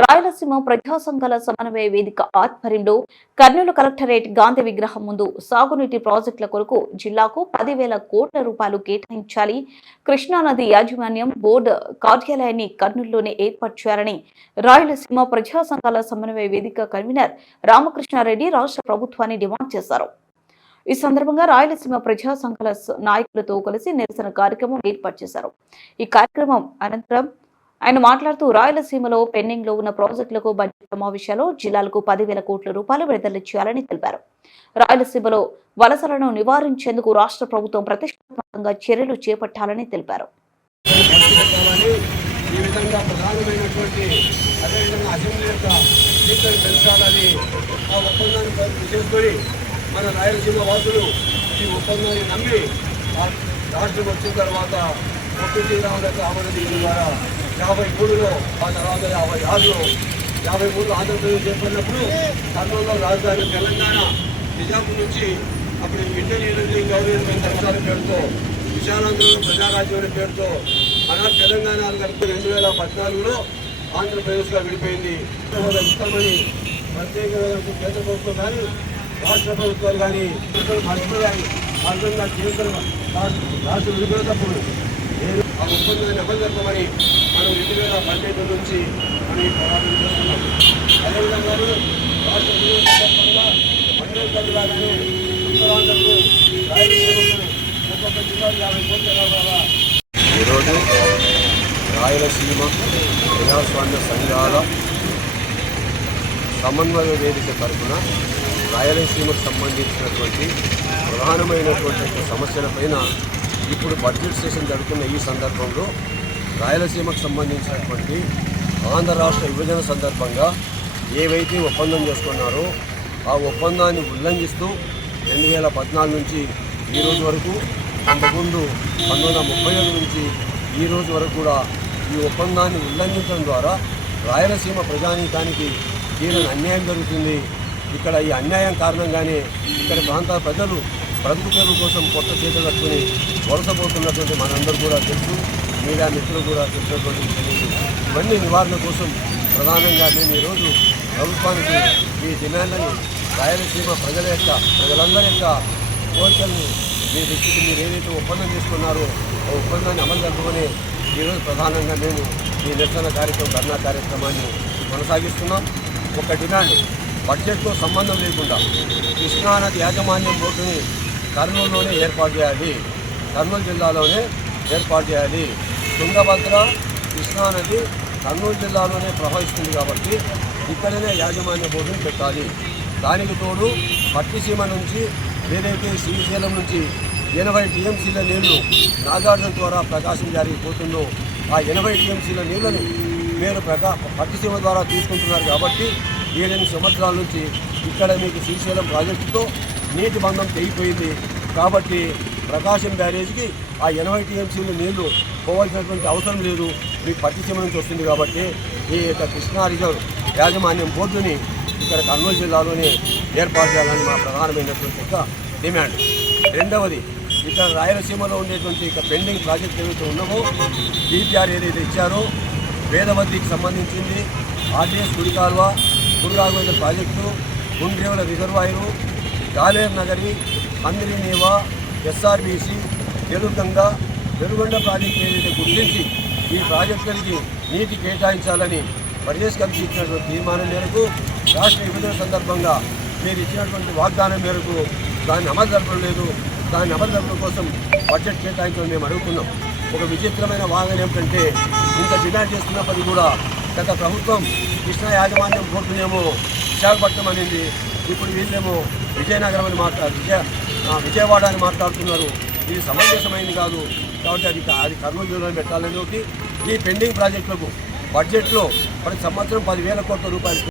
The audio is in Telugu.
రాయలసీమ ప్రజా సంఘాల సమన్వయ వేదిక ఆధ్వర్యంలో కర్నూలు కలెక్టరేట్ గాంధీ విగ్రహం ముందు సాగునీటి ప్రాజెక్టుల కొరకు జిల్లాకు పదివేల కోట్ల రూపాయలు కేటాయించాలి. కృష్ణానది యాజమాన్యం బోర్డు కార్యాలయాన్ని కర్నూలులోనే ఏర్పాటు చేయాలని రాయలసీమ ప్రజా సంఘాల సమన్వయ వేదిక కన్వీనర్ రామకృష్ణారెడ్డి రాష్ట్ర ప్రభుత్వాన్ని డిమాండ్ చేశారు. ఈ సందర్భంగా రాయలసీమ ప్రజా సంఘాల నాయకులతో కలిసి నిరసన కార్యక్రమం ఏర్పాటు చేశారు. ఈ కార్యక్రమం అనంతరం ఆయన మాట్లాడుతూ రాయలసీమలో పెండింగ్లో ఉన్న ప్రాజెక్టులకు బడ్జెట్ సమావేశాల్లో జిల్లాలకు పదివేల కోట్ల రూపాయలు విడుదల చేయాలని తెలిపారు. రాయలసీమలో వలసలను నివారించేందుకు రాష్ట్ర ప్రభుత్వం ప్రతిష్టాత్మకంగా చర్యలు చేపట్టాలని తెలిపారు. ఈ విధంగా ప్రధానమైనటువంటి అదేవిధంగా అసెంబ్లీ యొక్క పెంచాలని ఆ ఒప్పందాన్ని చేసుకొని మన రాయలసీమ వాసులు ఈ ఒప్పందాన్ని నమ్మి రాష్ట్రం వచ్చిన తర్వాత పొట్టి శ్రీరామరాజు ఆమరణ ద్వారా యాభై మూడులో ఆ తర్వాత యాభై ఆరులో యాభై మూడు ఆంధ్రప్రదేశ్ ఏర్పడినప్పుడు కర్నూలులో రాజధాని తెలంగాణ నిజాం నుంచి అప్పుడు ఇండియన్ గౌరవమైన గవర్నమెంట్ పేరుతో విశాలాంధ్రలో ప్రజారాజ్యం పేరుతో ఆనాడు తెలంగాణ కలిపి రెండు వేల పద్నాలుగులో ఆంధ్రప్రదేశ్గా విడిపోయింది. హోదా ఇస్తామని ప్రత్యేకమైన కేంద్ర ప్రభుత్వం కానీ రాష్ట్ర ప్రభుత్వాలు కానీ మర్చిపోయాయి అర్థంగా కేంద్ర రాష్ట్ర విడిపోయినప్పుడు విడిపోయేటప్పుడు నేను ఆ ఒప్పందాన్ని అమలు జరపమని మనం రెండు వేల పన్నెండు నుంచి మనం ఈ పోరాటం చేస్తున్నాం. అదేవిధంగా రాష్ట్ర విడిపోయే సందర్భంగా మండలి లాగానే ఉత్తరాంధ్రకు రాయలసీమకు ఒక్కొక్క జిల్లాకు యాభై కోట్ల రూపాయల ఈరోజు రాయలసీమ ప్రజాస్వామ్య సంఘాల సమన్వయ వేదిక తరఫున రాయలసీమకు సంబంధించినటువంటి ప్రధానమైనటువంటి సమస్యలపైన ఇప్పుడు బడ్జెట్ సెషన్ జరుగుతున్న ఈ సందర్భంలో రాయలసీమకు సంబంధించినటువంటి ఆంధ్ర రాష్ట్ర విభజన సందర్భంగా ఏవైతే ఒప్పందం చేసుకున్నారో ఆ ఒప్పందాన్ని ఉల్లంఘిస్తూ రెండు వేల పద్నాలుగు నుంచి ఈ రోజు వరకు అంతకుముందు పంతొమ్మిది వందల ముప్పై ఏడు నుంచి ఈ రోజు వరకు కూడా ఈ ఒప్పందాన్ని ఉల్లంఘించడం ద్వారా రాయలసీమ ప్రజానీకానికి తీరని అన్యాయం జరుగుతుంది. ఇక్కడ ఈ అన్యాయం కారణంగానే ఇక్కడ ప్రాంత ప్రజలు బ్రతుకు కోసం కొత్త చేతులు కట్టుకుని వలసపోతున్నటువంటి మనందరూ కూడా తెలుసు. మీడియా మిత్రులు కూడా తెలిసినటువంటి ఇవన్నీ నివారణ కోసం ప్రధానంగా మేము ఈరోజు ప్రభుత్వానికి ఈ డిమాండ్ని రాయలసీమ ప్రజల యొక్క ప్రజలందరి యొక్క కోరికలను మీ దృష్టికి మీరు ఏదైతే ఒప్పందం చేసుకున్నారో ఆ ఒప్పందాన్ని అమలు జరపమని ఈరోజు ప్రధానంగా మేము ఈ నిరసన కార్యక్రమం ధర్నా కార్యక్రమాన్ని కొనసాగిస్తున్నాం. ఒక డిమాండ్ బడ్జెట్తో సంబంధం లేకుండా కృష్ణానది యాజమాన్యం బోర్డుని కర్నూలులోనే ఏర్పాటు చేయాలి కర్నూలు జిల్లాలోనే ఏర్పాటు చేయాలి. తుంగభద్ర కృష్ణానది కర్నూలు జిల్లాలోనే ప్రవహిస్తుంది కాబట్టి ఇక్కడనే యాజమాన్య బోర్డుని పెట్టాలి. దానికి తోడు పట్టిసీమ నుంచి ఏదైతే శ్రీశైలం నుంచి ఎనభై టీఎంసీల నీళ్ళు నాగార్జున ద్వారా ప్రకాశం జరిగిపోతుందో ఆ ఎనభై టీఎంసీల నీళ్ళను మీరు ప్రకా పట్టిసీమ ద్వారా తీసుకుంటున్నారు కాబట్టి ఏడెనిమిది సంవత్సరాల నుంచి ఇక్కడ మీకు శ్రీశైలం ప్రాజెక్టుతో నీటి బంధం తెగిపోయింది కాబట్టి ప్రకాశం బ్యారేజ్కి ఆ ఎనభై టీఎంసీల నీళ్ళు పోవాల్సినటువంటి అవసరం లేదు. మీకు పట్టిసీమ నుంచి వస్తుంది కాబట్టి ఈ యొక్క కృష్ణా రిజర్వ్ యాజమాన్యం బోర్డుని ఇక్కడ కర్నూలు జిల్లాలోనే ఏర్పాటు చేయాలని మా ప్రధానమైనటువంటి యొక్క డిమాండ్. రెండవది ఇక్కడ రాయలసీమలో ఉండేటువంటి ఇక పెండింగ్ ప్రాజెక్ట్ ఏవైతే ఉన్నామో డిపిఆర్ ఏదైతే ఇచ్చారో వేదవద్దికి సంబంధించింది ఆర్డీఎస్ గుడికాల్వ కాలువ ప్రాజెక్టు గుండ్రేవుల రిజర్వాయరు గాలేర్ నగరి అందరినేవా ఎస్ఆర్బీసీ తెలుగంగా వెలుగొండ ప్రాజెక్టు ఏదైతే గుర్తించి ఈ ప్రాజెక్టులకి నీటి కేటాయించాలని ప్రదేశ్ కమిటీ ఇచ్చినటువంటి తీర్మానం మేరకు రాష్ట్ర విభజన సందర్భంగా మీరు ఇచ్చినటువంటి వాగ్దానం మేరకు దాన్ని అమలు జరపడం లేదు. దాన్ని అమలు జరపడం కోసం బడ్జెట్ కేటాయించడం మేము అడుగుతున్నాం. ఒక విచిత్రమైన వాదన ఏమిటంటే ఇంత డిమాండ్ చేస్తున్నప్పటికీ కూడా గత ప్రభుత్వం కృష్ణా యాజమాన్యం కోర్టునేమో విశాఖపట్నం అనేది. ఇప్పుడు వీళ్ళేమో విజయనగరం అని మాట్లా విజయ విజయవాడ అని మాట్లాడుతున్నారు. ఇది సమంజసమైంది కాదు. కాబట్టి అది అది కర్నూలు జిల్లాలో పెట్టాలని ఒకటి. ఈ పెండింగ్ ప్రాజెక్టులకు బడ్జెట్లో ప్రతి సంవత్సరం పదివేల కోట్ల రూపాయలు